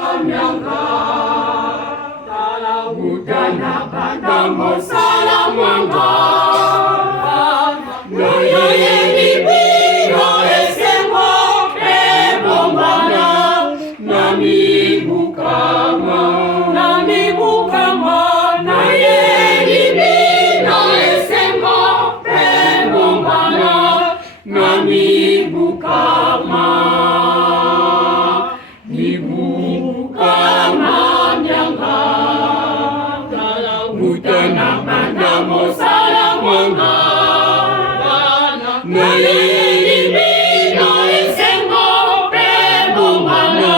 Nyanga talabutana bandamo salamanga noye libino esengo ebombana nami bukama noye libino esengo ebombana nami bukama Mutana bandamo salamanga noye libino esengo ebombana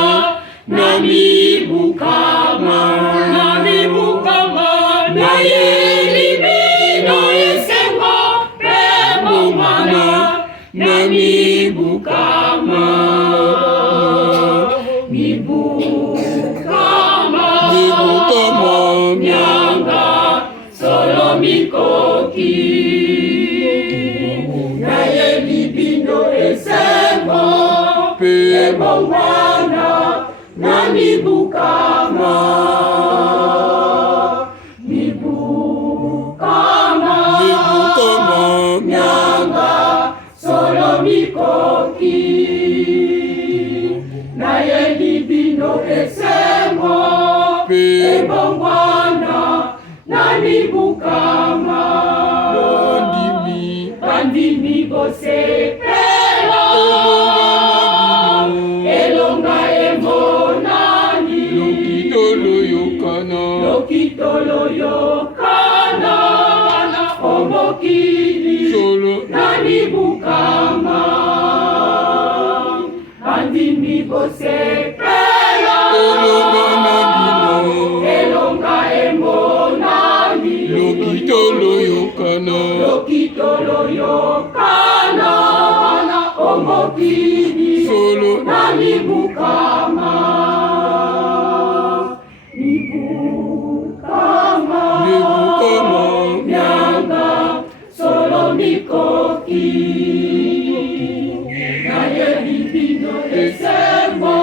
nami bukama noye libino esengo ebombana nami bukama Nyanga solo mikoki naye libino esengo ebombana nami bukama Nyanga solo mikoki naye libino esengo ebongwana nani bukama bandimi bosepela elonga emonani lokitolo yokana omokili nani bukama bandimi bosepela Lokitolo yokana omokili nani bukama Nyanga solo mikoki naye libino esengo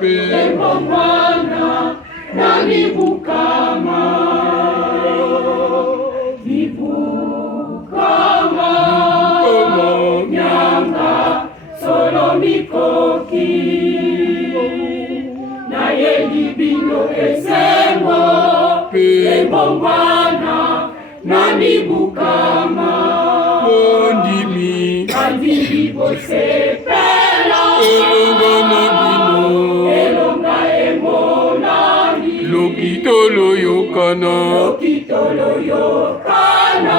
ebombana nani bukama Nyanga solo mikoki naye libino esengo ebombana nani bukama bandimi bosepela elonga emonani lokitolo yokana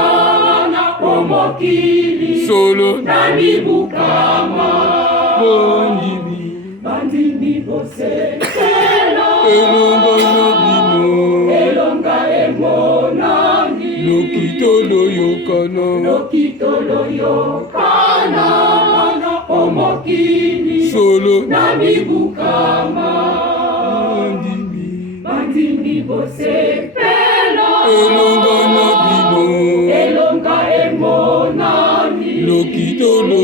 omokili nani bukama bandimi bosepela elonga emonani lokitolo yokana omokili nani bukama bandimi bosepela elonga emonani lokitolo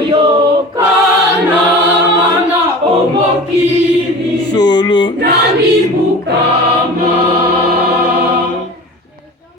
yokana omokili nani bukama